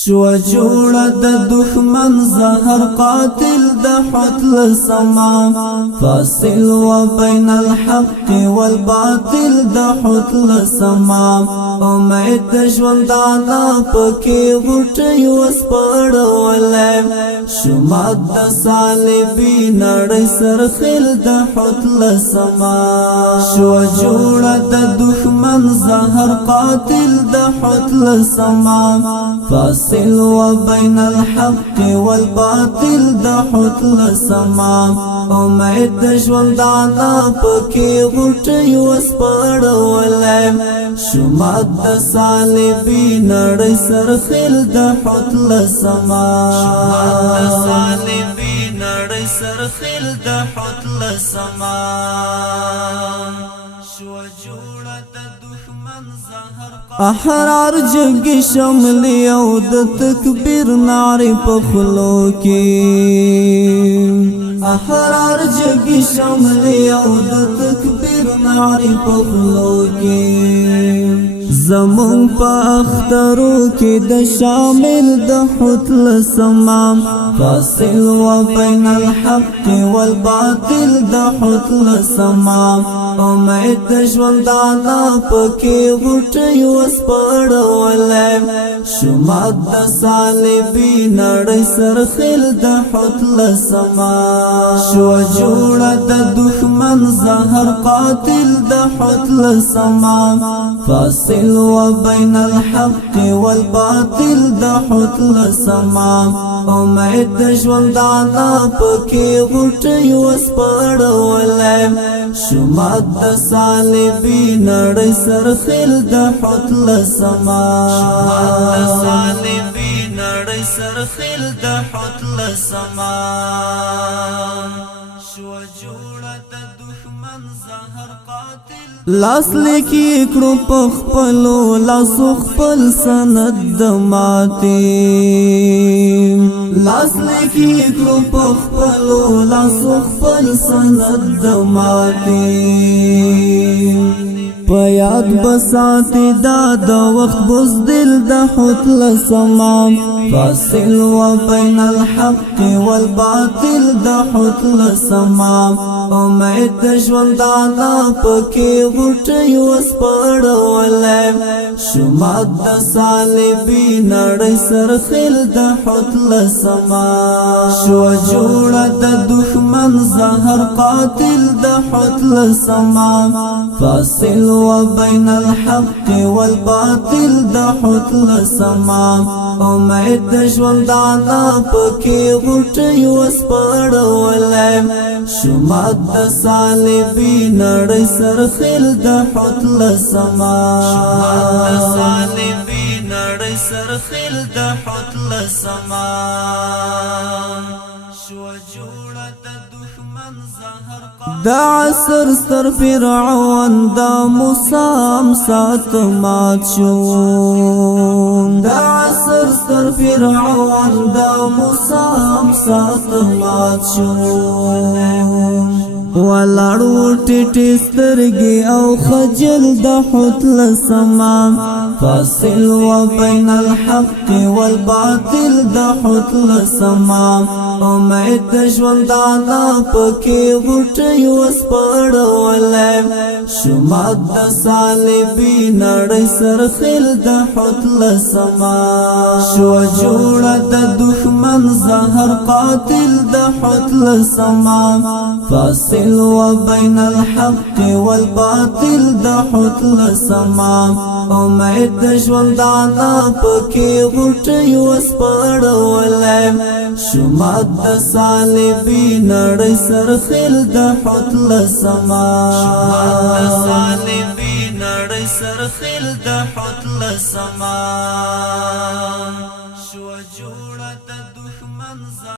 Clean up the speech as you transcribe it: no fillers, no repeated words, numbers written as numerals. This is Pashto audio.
شو جوړه د دښمن زهر قاتل د حتل سما فاصل وبين الحق والباطل د حتل سما امید ژوندانا پکې غټي وسپړولې شمات د صلیبي نړۍ سرخل د حتل سما شو جوړه د دښمن زهر قاتل د حتل سما فاصل وبين الحق والباطل د حتل سما امید ژوندانا پکې غټي وسپړولې شمات د صلیبي نړۍ سرخل د حتل سما شمات د صلیبي نړۍ سرخل د حتل سما شو جوړه د دښمن زهر احرار جنگ شملی او د تکبیر نعرې په خلو کې احرار جنگ شملی او د تکبیر نعرې په خلو کې زمون په اخترو کې د شامل د حتل سما فاصل وبين الحق والباطل د حتل سما امید ژوندانا پکې غټي وسپړولې شمات د صلیبي نړۍ سرخل د حتل سما شو جوړه د دښمن زهر قاتل د حتل سما فاصل وبين الحق والباطل د حتل سما امید ژوندانا پکې غټي وسپړولې شمات د صلیبي نړۍ سرخل د حتل سما شمات د صلیبي نړۍ سرخل د حتل سما شو جوړه د دښمن زهر قاتل لاس لیکي کړو په خپلو لاسو خپل سند د ماتې لاس لیکي کړو په خپلو لاسو خپل سند د ماتې په یاد بساتې دا د وخت بزدل د حتل سما فاصل وبين الحق والباطل د حتل سما امید ژوندانا پکې غټي وسپړولې شمات د صلیبي نړۍ سرخل د حتل سما شو جوړه د دښمن زهر قاتل د حتل سما فاصل وبين الحق والباطل د حتل سما امید ژوندانا پکې غټي وسپړولې شمات د صلیبي نړۍ سرخل د حتل سما شمات د صلیبي نړۍ سرخل د حتل سما شو جوړه د دښمن زهر د عصر ستر فرعون د موسی سات مات شو د عصر ستر فرعون د موسی سات مات شو ولاړو ټټې سترګې او خجل د حتل سما فاصل وبين الحق والباطل د حتل سما امید ژوندانا پکې غټي وسپړولې شمات د صلیبي نړۍ سرخل د حتل سما شو جوړه د دښمن زهر قاتل د حتل سما فاصل وبين الحق والباطل د حتل سما امید ژوندانا پکې غټي وسپړولې شمات د صلیبي نړۍ سرخل د حتل سما شمات د صلیبي نړۍ سرخل د حتل سما شو جوړه د دښمن